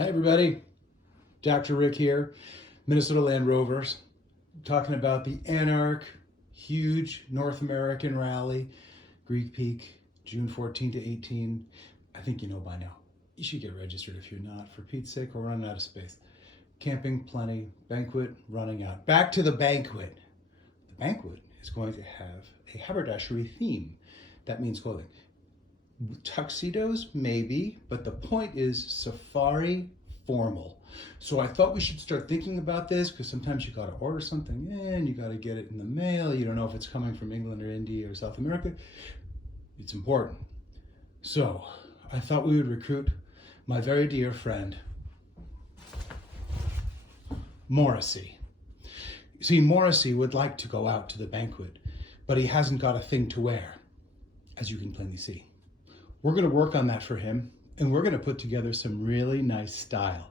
Hi everybody, Dr. Rick here, Minnesota Land Rovers, talking about the ANARC huge North American rally, Greek Peak, June 14 to 18. I think you know by now. You should get registered if you're not. For Pete's sake, we're running out of space. Camping, plenty. Banquet, running out. Back to the banquet. The banquet is going to have a haberdashery theme. That means clothing. Tuxedos, maybe, but the point is safari formal. So I thought we should start thinking about this because sometimes you got to order something in, you got to get it in the mail, you don't know if it's coming from England or India or South America. It's important. So I thought we would recruit my very dear friend, Morrissey. See, Morrissey would like to go out to the banquet, but he hasn't got a thing to wear, as you can plainly see. We're going to work on that for him, and we're going to put together some really nice style.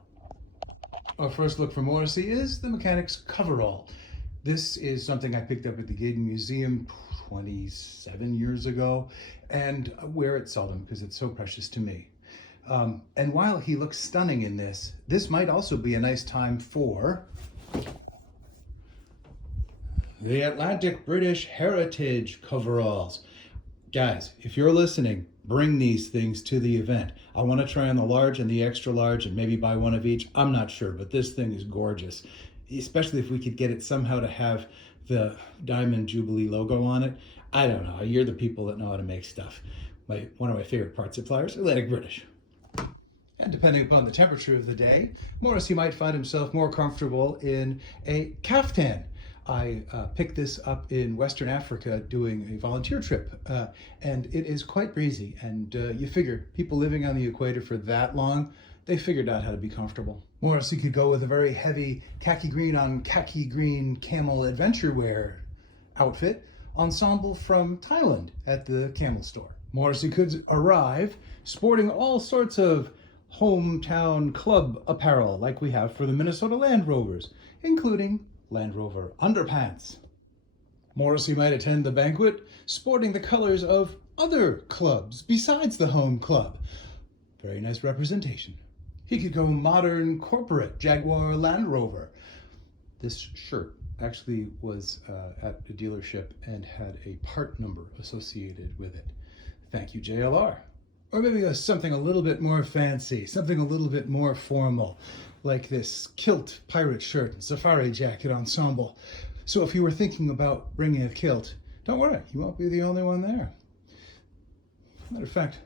Our first look for Morrissey is the mechanic's coverall. This is something I picked up at the Gaydon Museum 27 years ago, and wear it seldom because it's so precious to me. And while he looks stunning in this, this might also be a nice time for the Atlantic British Heritage coveralls. Guys, if you're listening, bring these things to the event. I want to try on the large and the extra large and maybe buy one of each. I'm not sure, but this thing is gorgeous, especially if we could get it somehow to have the Diamond Jubilee logo on it. I don't know. You're the people that know how to make stuff. One of my favorite part suppliers, Atlantic British. And depending upon the temperature of the day, Morrissey might find himself more comfortable in a caftan. I picked this up in Western Africa doing a volunteer trip, and it is quite breezy. And you figure people living on the equator for that long, they figured out how to be comfortable. Morrissey could go with a very heavy khaki green on khaki green camel adventure wear outfit ensemble from Thailand at the camel store. Morrissey could arrive sporting all sorts of hometown club apparel like we have for the Minnesota Land Rovers, including Land Rover underpants. Morrissey might attend the banquet sporting the colors of other clubs besides the home club. Very nice representation. He could go modern corporate Jaguar Land Rover. This shirt actually was at a dealership and had a part number associated with it. Thank you, JLR. Or maybe something a little bit more fancy, something a little bit more formal, like this kilt pirate shirt and safari jacket ensemble. So if you were thinking about bringing a kilt, don't worry, you won't be the only one there. Matter of fact,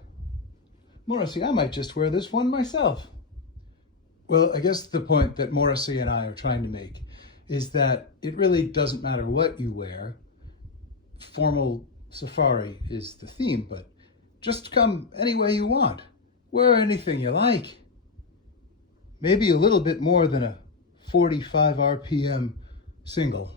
Morrissey, I might just wear this one myself. Well, I guess the point that Morrissey and I are trying to make is that it really doesn't matter what you wear. Formal safari is the theme, but just come any way you want. Wear anything you like. Maybe a little bit more than a 45 RPM single.